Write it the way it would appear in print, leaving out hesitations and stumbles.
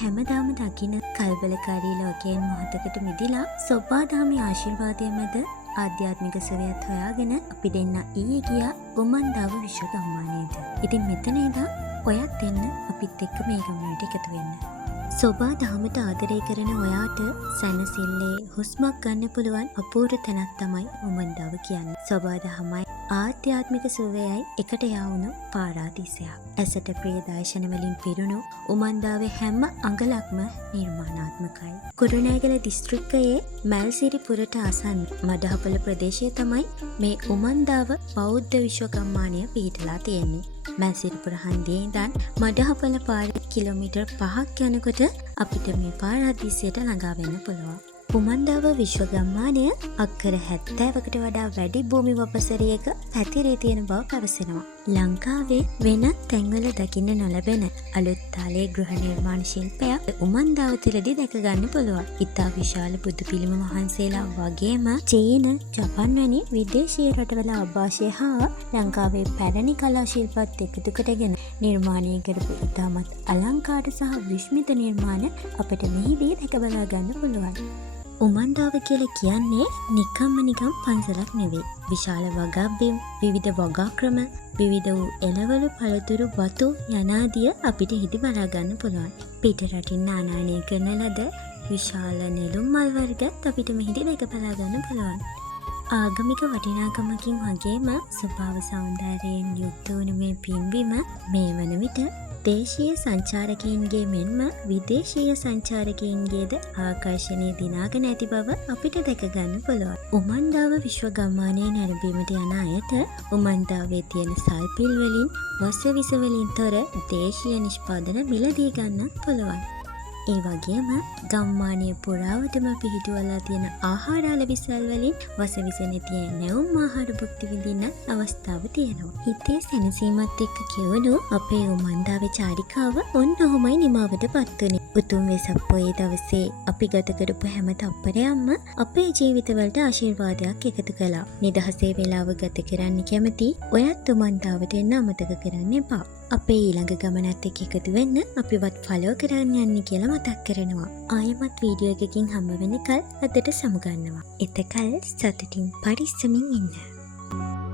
හැමදාම දකින කල්බලකාරී ලෝකයෙන් මොහොතකට මිදිලා සොබ්බාදහමේ ආශිර්වාදය මැද ආධ්‍යාත්මික සවයත් හොයාගෙන අපි දෙන්න ඊයේ ගියා උමන්දාව විශ්ව ගම්මානයේද. ඉතින් මෙතන ඉඳන් ඔයත් එන්න අපිත් එක්ක මේ ගමනට එකතු වෙන්න. සොබා දහමට ආදරය කරන ඔයාට සැනසෙල්ලේ හුස්මක් ගන්න පුළුවන් අපූර්ව තැනක් තමයි උමන්දාව කියන්නේ. සොබා දහමයි ආධ්‍යාත්මික සුවයයි එකට යාවුණු පාරාදීසයක්. ඇසට ප්‍රිය දර්ශන වලින් පිරුණු උමන්දාවේ හැම අඟලක්ම නිර්මාණාත්මකයි. කුරුණෑගල දිස්ත්‍රික්කයේ මැල්සිරිපුරට ආසන්න මඩහපොළ ප්‍රදේශයේ තමයි මේ උමන්දාව බෞද්ධ විශ්ව ගම්මානය පිහිටලා තියෙන්නේ. මැල්සිරිපුර හන්දියේ ඉඳන් මඩහපොළ පාරේ කිලෝමීටර් 5ක් යනකොට අපිට මේ පාරාදීසයට ළඟා වෙන්න පුළුවන්. උමන්දාව විශ්ව ගම්මානය අක්කර 70කට වඩා වැඩි භූමි වපසරියක පැතිරී තියෙන බව පැවසෙනවා. ලංකාවේ වෙනත් තැන්වල දකින්න නොලැබෙන අලුත් තාලේ ගෘහ නිර්මාණ ශිල්පයක් උමන්දාව තුළදී දැක ගන්න පුළුවන්. ඉතා විශාල බුදු පිළිම වහන්සේලා වගේම චීන, ජපන් වැනි විදේශීය රටවල ආభాෂය හා ලංකාවේ පැරණි කලා ශිල්පත් එකතු කරගෙන නිර්මාණය කරපු ඉතාමත් අලංකාර සහ විස්මිත නිර්මාණ අපට මෙහිදී දැක බලා ගන්න පුළුවන්. උමන්දාව කියලා කියන්නේ නිකම් පන්සලක් නෙවෙයි. විශාල වගබ්බිම්, විවිධ වගාක්‍රම, විවිධ වූ එළවලු පළතුරු වතු යනාදිය අපිට හිටි බලා ගන්න පුළුවන්. පිට රටින් ආනයනය කරන ලද විශාල නෙළුම් මල් වර්ගත් අපිට මෙහිදී දැක බලා ගන්න පුළුවන්. ආගමික වටිනාකමකින් වගේම ස්වභාව සෞන්දර්යයෙන් යුක්ත වුණ මේ පින්බිම මේ වන විට දේශීය සංචාරකයන්ගේ මෙන්ම විදේශීය සංචාරකයන්ගේද ආකර්ෂණය දිනාගෙන ඇති බව අපිට දැක ගන්න පුළුවන්. උමන්දාව විශ්ව ගම්මානය නැරඹීමට යන අයට උමන්දාවේ තියෙන සල්පිල් වලින් වස්විස වලින් තොර දේශීය නිෂ්පාදන මිලදී ගන්නත් පුළුවන්. ඒ වගේම ගම්මානය පුරාවටම පිහිටුවලා තියෙන ආහාරාල විසල් වලින් වසවිස නැති නැවුම් ආහාර භුක්ති විඳින්න අවස්ථාව තියෙනවා. හිතේ සැනසීමත් එක්ක කෙවුණු අපේ උමන්දාවේ චාරිකාව ඔන්න ඔහොමයි නිමාවටපත් වුණේ. උතුම් වෙසක් පොයේ දවසේ අපි ගත කරපු හැම තප්පරයක්ම අපේ ජීවිතවලට ආශිර්වාදයක් එකතු කළා. නිදහසේ වෙලාව ගත කරන්න කැමති ඔයත් උමන්දාවට එන්න අමතක කරන්න එපා. අපේ ඊළඟ ගමනත් එක්ක එකතු වෙන්න අපිවත් ෆලෝ කරන්න යන්න කියලා මතක් කරනවා. ආයෙමත් වීඩියෝ එකකින් හම්බ වෙනකල් අදට සමුගන්නවා. එතකල් සතුටින් පරිස්සමින් ඉන්න.